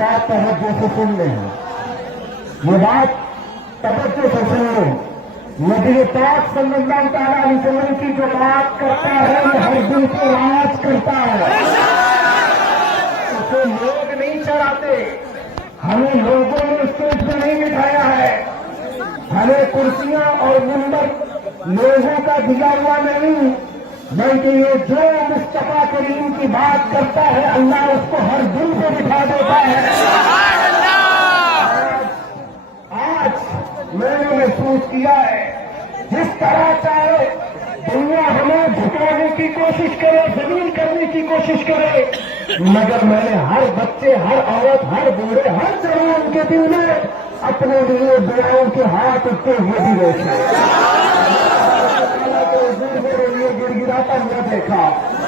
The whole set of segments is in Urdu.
بات توجہ سے سن لیں، یہ بات توجہ سے سن لیں۔ نبی پاک صلی اللہ تعالی علیہ وسلم کی جو بات کرتا ہے وہ ہر دل کو راج کرتا ہے، اسے لوگ نہیں چڑھاتے، ہمیں لوگوں نے اسٹیج پہ نہیں بٹھایا ہے، ہمیں کرسیاں اور منبر لوگوں کا دیا ہوا نہیں، بلکہ یہ جو مصطفیٰ کریم کی بات کرتا ہے اللہ اس کو ہر دل پہ بٹھا دیتا ہے۔ آج میں نے محسوس کیا ہے جس طرح چاہے دنیا ہمیں جھکانے کی کوشش کرے، ذلیل کرنے کی کوشش کرے، مگر میں نے ہر بچے، ہر عورت، ہر بوڑھے، ہر جوان کے دل میں اپنے لیے دعاؤں کے ہاتھ اٹھتے ہوئے بھی دیکھے، یہ گڑ گڑاتا ہوا دیکھا۔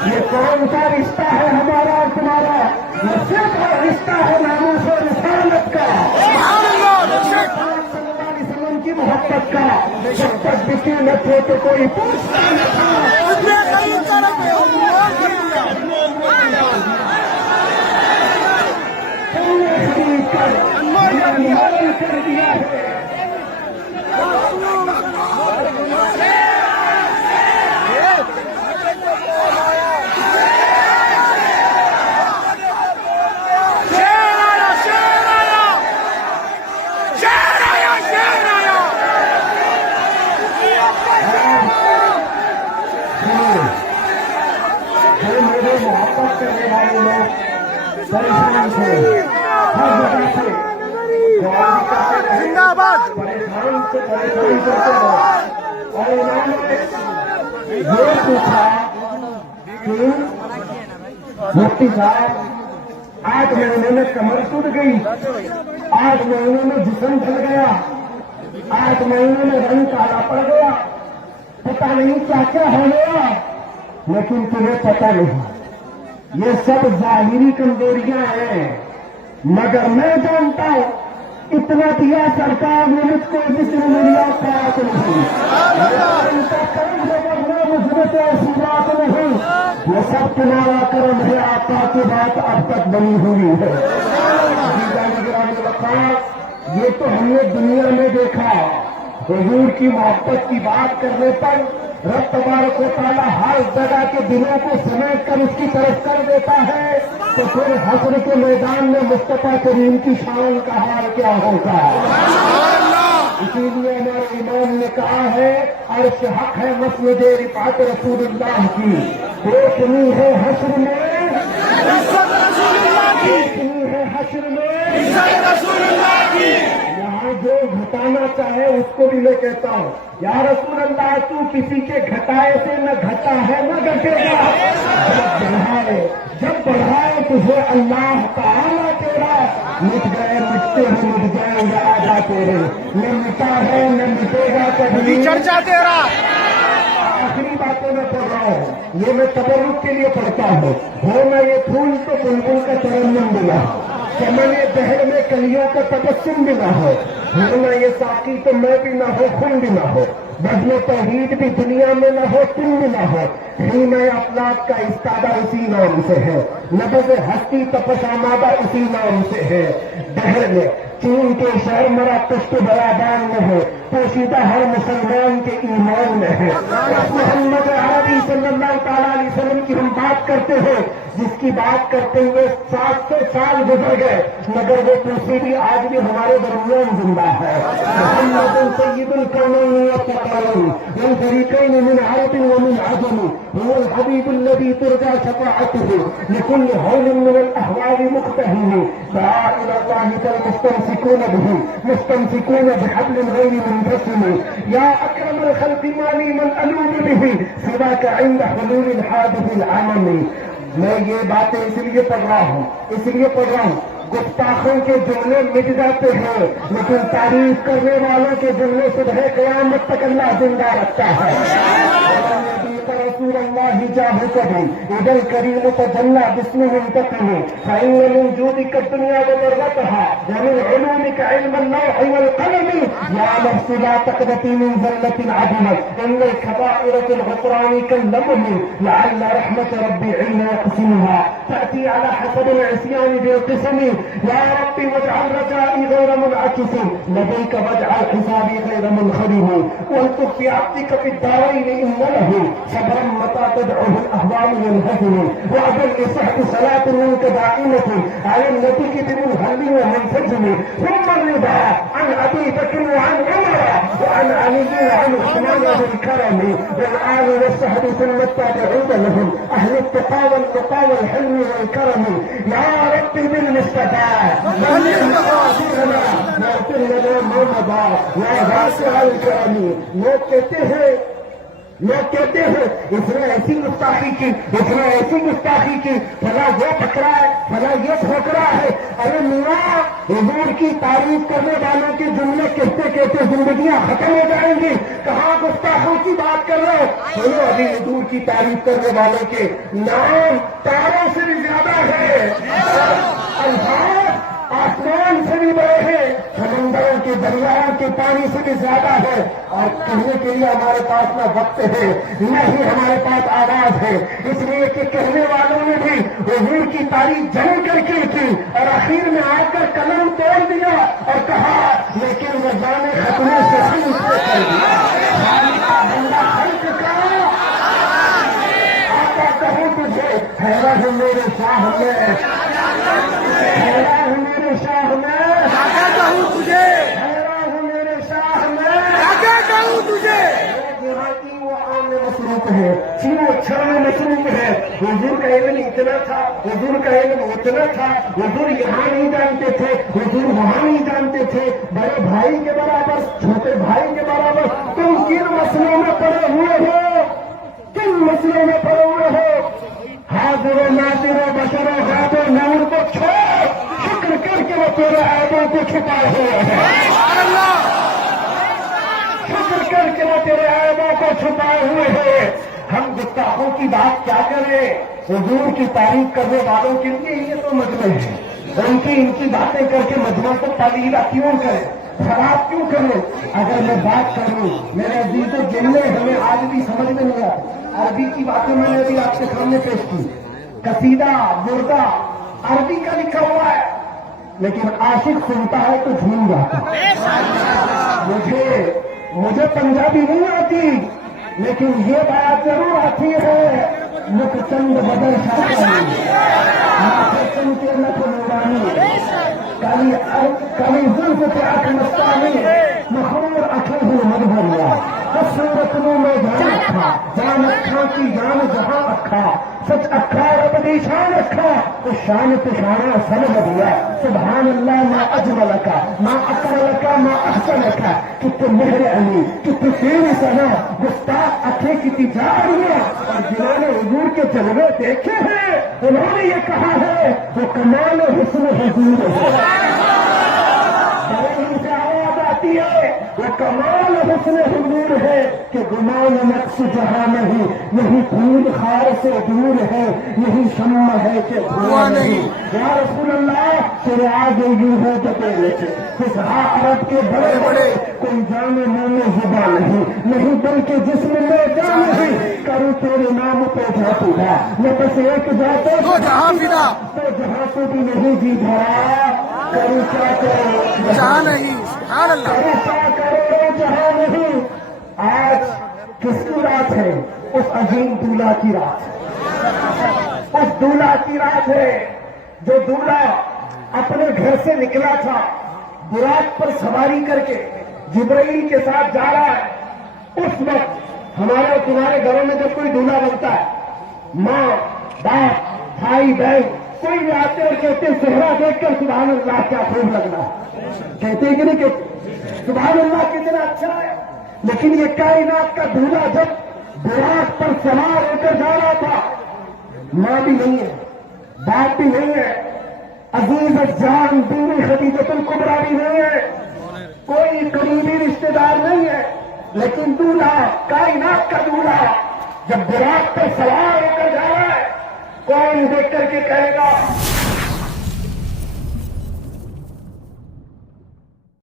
یہ کون سا رشتہ ہے ہمارا اور تمہارا؟ یہ صرف رشتہ ہے ناموس و رسالت کا، کی محبت کا۔ جب تک بکی نہ تھے تو کوئی پوچھتا نہ تھا، خرید کر کر دیا ہے۔ میرے محبت کرنے والے لوگ پریشان تھے، ہر جگہ سے پریشان سے پریشان کرتے ہیں، اور انہوں نے یہ پوچھا کہ مفتی صاحب 8 مہینے میں کمر ٹوٹ گئی، 8 مہینے میں جسم ڈھل گیا، 8 مہینے میں رنگ کالا پڑ گیا، پتہ نہیں کیا کیا ہو گیا، لیکن تمہیں پتہ نہیں، یہ سب ظاہری کمزوریاں ہیں، مگر میں جانتا ہوں اتنا دیا سرکار نے مجھ کو جس نے میری اوقات نہیں، مثبت ایسی بات نہیں، یہ سب تمہارا کرم ہے، آقا کی بات اب تک بنی ہوئی ہے۔ یہ تو ہم نے دنیا میں دیکھا، حضور کی محبت کی بات کرنے پر رب تبارک و تعالیٰ ہر جگہ کے دلوں کو سمیٹ کر اس کی طرف کر دیتا ہے، تو پھر حشر کے میدان میں مصطفیٰ کریم کی شان کا حال کیا ہوگا؟ اسی لیے ہمارے امام نے کہا ہے عرش حق ہے مسند رفعت رسول اللہ کی، دیکھنی ہے حشر میں، دیکھنی ہے حشر میں جو گھٹانا چاہے اس کو بھی میں کہتا ہوں یا رسول اللہ تو کسی کے گھٹائے سے نہ گھٹا ہے نہ گھٹے گا، جب بڑھائے تجھے اللہ تعالیٰ تیرا، مٹ گئے مٹتے ہیں مٹ جائیں گے آجا تیرے، نہ مٹا ہے نہ مٹے گا کبھی چرچا تیرا۔ آخری باتیں میں پڑھ رہا ہوں، یہ میں تبرک کے لیے پڑھتا ہوں، ہو میں یہ پھول تو بلبل کا ترنم ملا، چمن بہر میں کلیوں کا تبسم بھی نہ ہو یہ ساقی تو میں بھی نہ ہو، خون بھی نہ ہو، بزم توحید بھی دنیا میں نہ ہو، تم بھی نہ ہو، میں افلاک کا استادہ اسی نام سے ہے، نبض ہستی تپش آمادہ اسی نام سے ہے، بہر میں چین کے شہر مرا پشت بیابان میں ہے، پوشیدہ ہر مسلمان کے ایمان میں ہے۔ محمد عربی صلی اللہ تعالیٰ علیہ وسلم کی ہم بات کرتے ہیں، جس کی بات کرتے ہوئے 700 سال گزر گئے، مگر وہ توسی بھی آج بھی ہمارے درمیان زندہ ہے۔ محمد سید الکونین والثقلین والفریقین من عرب ومن عجم، هو الحبیب الذی ترجى شفاعته لكل هول من الاحوال مقتحم، دعا الى الله كالمستمسكون به مستمسكون بحبل غير منفصل، يا اکرم الخلق مالی من الوذ به سواك عند حلول الحادث العمم۔ میں یہ باتیں اس لیے پڑھ رہا ہوں گستاخوں کے جملے مٹ جاتے ہیں، لیکن تعریف کرنے والوں کے جملے صبح قیامت تک اللہ زندہ رکھتا ہے۔ رسول الله جاهكم إذا الكريم تجلى باسمه انتقم فإن من جودك الدنيا وضرتها ومن علومك علم اللوح والقلم يا نفس لا تقنطي من زلة عظمت إن الكبائر في الغفران كاللمم لعل رحمة ربي حين يقسمها تأتي على حسب العصيان بالقسم يا ربي واجعل رجائي غير منعكس لديك واجعل حسابي غير منخرم والطف في عبدك في الدارين إن له صبرا متى تدعوه الأهوام ينهزم وأجل لصحب صلاة منك دائمة على النبي بمنهل ومنسجم ثم الرضا عن أبي بكر وعن عمر وعن علي وعن عثمان بالكرم والآل والصحب ثم التابعون لهم أهل التقى والتقى والحلم والكرم يا ربي بالمصطفى واغفر لنا ما مضى يا واسع الكرم لوگ کہتے ہیں اس نے ایسی گستاخی کی فلاں وہ پکڑا ہے فلاں یہ ٹھوکرا ہے. ارے میاں حضور کی تعریف کرنے والوں کے جملے کہتے کہتے زندگیاں ختم ہو جائیں گی. کہاں گستاخوں کی بات کر رہے ہو؟ سنو ابھی حضور کی تعریف کرنے والوں کے نام تاروں سے بھی زیادہ ہے, الفاظ آسمان سے بھی بڑے ہیں, سمندروں کے دریاؤں کے پانی سے بھی زیادہ ہے. اور کہنے کے لیے ہمارے پاس نہ وقت ہے نہ ہی ہمارے پاس آواز ہے, اس لیے کہ کہنے والوں نے بھی حضور کی تعریف جم کر کے کی اور آخر میں آ کر قلم توڑ دیا اور کہا لیکن وہ جانے خطرے سے ہم اس کو کر دیا. بندہ خلق کا آقا کہوں تجھے حیران ہوں میرے شاہ میں, حیران ہوں میرے شاہ میں, تجھے حیران ہوں میرے شاہ میں. کیا کہوں تجھے دیہاتی وہ عام میں مصروف ہے, چینو چھڑ میں مصروف ہے. حضور کا علم اتنا تھا, حضور کا علم اتنا تھا, حضور یہاں نہیں جانتے تھے, حضور وہاں نہیں جانتے تھے. بڑے بھائی کے برابر چھوٹے بھائی کے برابر تم کن مسئلوں میں پڑے ہوئے ہو, کن مسئلوں میں پڑے ہوئے ہو. حاضر و ناظر و بشر و غائب و نور کو چھوڑ, شکر کر کے وہ تیرے عیبوں کو چھپائے ہوئے ہیں. شکر کر کے وہ تیرے عیبوں کو چھپائے ہوئے ہیں. ہم گستاخوں کی بات کیا کریں, حضور کی تعریف کرنے والوں کے لیے یہ تو مجمع ہے. ان کی باتیں کر کے مجمع کو پالیدہ کیوں کریں, خراب کیوں کریں. اگر میں بات کروں میرے عزیز و جملے ہمیں آج بھی سمجھ میں نہیں آتی. عربی کی باتیں میں نے ابھی آپ کے سامنے پیش کی, قصیدہ مردہ عربی کا لکھا ہوا ہے, لیکن عاشق سنتا ہے تو جھوم جاتا ہے. مجھے پنجابی نہیں آتی, لیکن یہ بات ضرور آتی ہے مکھ چند بدل چند کے نت نورانی کبھی زلف کے اٹھ مستانی مخرور اٹھے ہوئے مدبھریا صورت میں جان رکھا, جان اکھا کی جان جہاں رکھا, سچ اکھا رب دی شان رکھا تو شان پشانا سمجھ دیا. سبحان اللہ ما اجمل کا, ما اکرم کا, ما احسن کا. کتنے مہر علی, کتنے تیری سنا, گستاخ اکھے کتنی جاریاں. اور جنہوں نے حضور کے جلوے دیکھے ہیں انہوں نے یہ کہا ہے وہ کمال حسن حضور ہے. سے آواز آتی ہے وہ کمال حسن حضور ہے کہ گمان نقص جہاں نہیں, یہی پھول خار سے دور ہے, یہی شمع ہے کہ دھواں نہیں. یا رسول اللہ تیرے آگے یوں ہو تو پہلے سے فصحا عرب کے بڑے بڑے کوئی جانے منہ میں زبان نہیں بلکہ جسم میں جان نہیں. کروں تیرے نام پہ جاتا ہے میں بس ایک جاتے تو جہاں کو بھی نہیں جی بھرا. کروں کیا کرو جہاں نہیں, سبحان اللہ. کروں کیا کرو جہاں نہیں. آج کس کی رات ہے؟ اس عظیم دولہا کی رات, اس دولہا کی رات ہے جو دولہا اپنے گھر سے نکلا تھا, براق پر سواری کر کے جبرائیل کے ساتھ جا رہا ہے. اس وقت ہمارے اور تمہارے گھروں میں جب کوئی دولہا بنتا ہے, ماں باپ بھائی بہن کوئی بھی آتے اور کہتے ہیں صحرا دیکھ کر سبحان اللہ کیا خوب لگنا, کہتے ہیں کہ نہیں کہتے سبحان اللہ کتنا اچھا ہے. لیکن یہ کائنات کا دولہا جب براق پر سوار ہو کر جا رہا تھا, ماں بھی نہیں ہے, باپ بھی نہیں ہے, عزیز جان بیوی خدیجہ الکبریٰ بھی نہیں ہے, کوئی قریبی رشتے دار نہیں ہے, لیکن دولہا کائنات کا دولہا جب براق پر سوار ہو کر جا رہا ہے، کون دیکھ کر کے کہے گا